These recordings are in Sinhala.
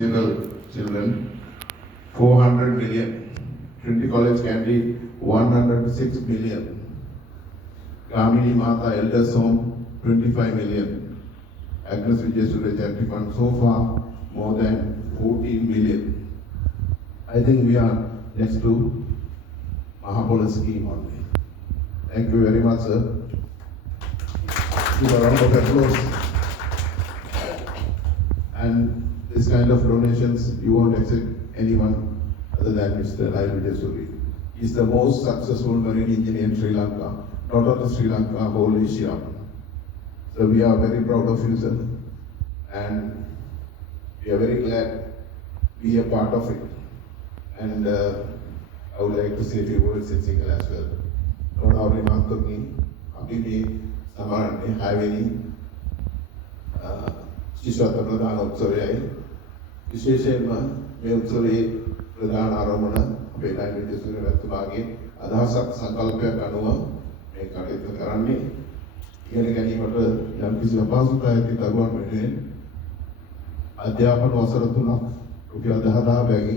children, 400 million. Trinity College Candy, 106 million. Kamini Mata Elders Home, 25 million. Agnes Vijay Surya Charity Fund, so far more than 14 million. I think we are next to Mahapola scheme only. Thank you very much, sir. Give a round of applause. And this kind of donations, you won't accept anyone other than Mr. Lyle Vijay Surya. He's the most successful marine engineer in Sri Lanka, not only Sri Lanka, whole Asia. So we are very proud of you, sir. And we are very glad to be a part of it. And I would like to say a few words in Sinhala as well. Lord, our remarkably, Abhi Samarani, Haveni, ශිෂ්‍යත්ව ප්‍රදාන උත්සවයයි විශේෂයෙන්ම මේ උත්සවයේ ප්‍රධාන ආරම්භන අපේ ලයින් විද්‍යාසූරිය මැතිතුමාගේ අදහසක් සංකල්පයක් අනුව මේ කටයුතු කරන්නේ ඉගෙන ගැනීමට යම් කිසි අපහසුතාවයක් ඇති දරුවන් වෙනුවෙන් අධ්‍යාපන වසර 3ක් රුපියල් 10000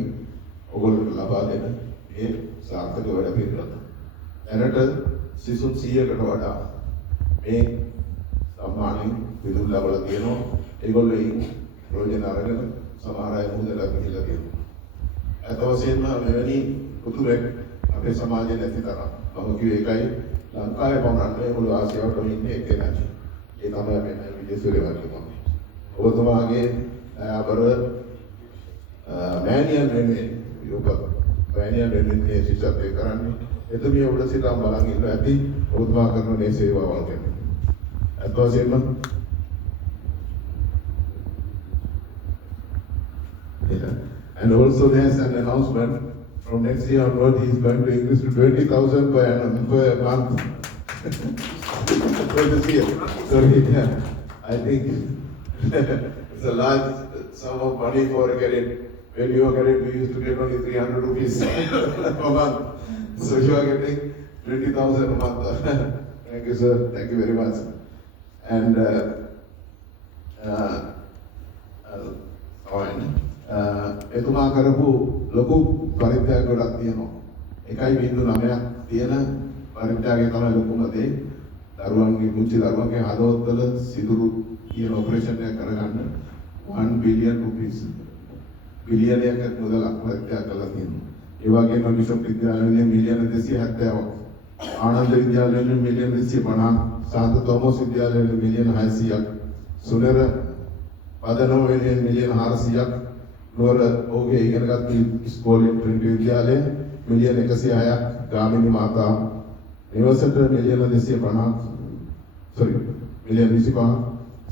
ඔයගොල්ලන්ට ලබා දෙන මේ සාර්ථක වැඩ පිළිවෙල. දැනට සිසුන් 100කට වඩා මේ සම්මානයෙන් විදුලි ලබලා තියෙනවා. ඒගොල්ලෝ ප්‍රයෝජන අරගෙන සමහර අය මුදලක් ගිහිල්ලා තියෙනවා. අත වශයෙන්ම මෙවැනි පුදුරෙක් අපේ සමාජයේ නැති තරම්. මම කිව්වේ ඒකයි ලංකාවේ පමණක් නෙවෙයි මුළු ආසියාවටම ඉන්නේ එක්කෙනෙක්. ඒ තමයි අපේ විජේ සූරිය මහත්මයා. ඔබතුමාගේ අපර මෑනියන් වෙන්නේ යෝග මෑනියන් වෙන්නේ ශිෂ්‍යත්වය කරන්නේ. එතුමිය ඔබට සිතම් බලන් ඉන්න ඇති ඔබතුමා කරන මේ සේවාවල් ගැන. අත වශයෙන්ම and also there's an announcement from next year onward he is going to increase to 20,000 per annum per month. For this year. So yeah, I think it's a large sum of money for a cadet. When you were a cadet, we used to get only 300 rupees per month. So you are getting 20,000 a month. Thank you, sir. Thank you very much. And එතුමා කරපු ලොකු පරිත්‍යාග ගොඩක් තියෙනවා. 1.9ක් තියෙන පරිත්‍යාගය තමයි ලොකුම දේ. දරුවන්ගේ කුංචි දරුවන්ගේ හදවතවල සිදුරු කියන ඔපරේෂන් එක කරගන්න 1 billion rupees බිලියනයක මුදලක් පරිත්‍යාග කරලා තියෙනවා. ඒ වගේම බිෂොප් විද්‍යාලයේ මිලියන 270ක්, ආනන්ද විද්‍යාලයේ මිලියන 250ක්, සාන්ත තෝමස් විද්‍යාලයේ මිලියන 600ක්, සුනේර පදනම මිලියන 400ක්, නුවර ඔහුගේ ඉගෙනගත් ඉස්කෝලේ ට්‍රිනිටි විද්‍යාලය මිලියන 106ක්, ගාමිණී මාතා නිවසට මිලියන 250ක්, මිලියන 25ක්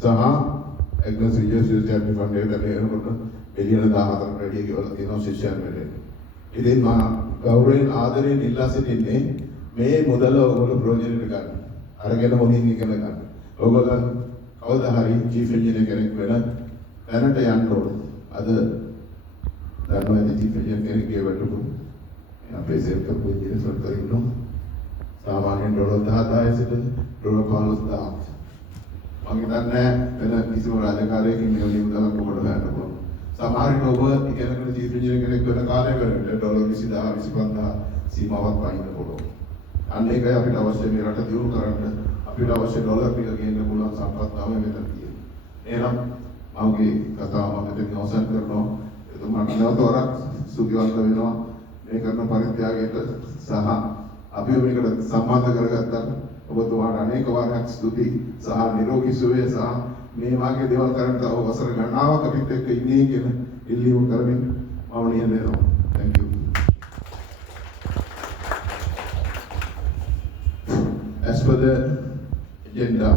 සහ ඇග්නස් විජේ සූරිය චැරිටි ෆන්ඩ් එකට එනකොට මිලියන 14කට වැඩි ගෙවලා තියෙනවා ශිෂ්‍යයන් වෙනුවෙන්. ඉතින් මා ගෞරවයෙන් ආදරයෙන් ඉල්ලා සිටින්නේ මේ මුදල ඔයගොල්ලෝ ප්‍රයෝජනෙට ගන්න. අරගෙන හොඳින් ඉගෙන ගන්න. ඔයගොල්ලන් කවදා හරි චීෆ් ඉන්ජිනියර් කෙනෙක් වෙන තැනට යන්න ඕනේ. අද දන්නවා ඇති චීෆ් ඉන්ජිනියර් කෙනෙක්ගේ වැඩටු අපේ සේවක ඉන්ජිනියර්ස් වලට ඉන්නවා. සාමාන්‍යයෙන් ඩොලර් 10,000 සිට ඩොලර් 15,000. මම හිතන්නේ වෙන කිසිම රාජකාරියකින් මේ වලින් උදව්වක් ඔබට ගන්න පුළුවන්. සමහර විට ඔබ ඉගෙනගෙන චීෆ් ඉන්ජිනියර් කෙනෙක් වෙන කාලයකට ඩොලර් 20,000 25,000 සීමාවක් පයින්න පුළුවන්. අන්න ඒකයි අපිට අවශ්‍ය මේ රට දියුණු කරන්න. අපිට අවශ්‍ය ඩොලර් ටික ගේන්න පුළුවන් සම්පත් තමයි මෙතන තියෙන්නේ. එහෙනම් මගේ කතාව මම මෙතන අවසන් කරනවා. එතුමාට නැවත වරක් සුබිවන්ත වෙනවා මේ කරන පරිත්‍යාගයට සහ අපි මේකට සම්බන්ධ කරගත්තා. ඔබතුමාට අනේක වාරයක් ස්තුති සහ නිරෝගී සුවය සහ මේ වාගේ දේවල් කරන්න තව වසර ගණනාවක් අපිත් එක්ක ඉන්නේ කියන ඉල්ලීම කරමින් මම නියම වෙනවා. Thank you. As per the agenda.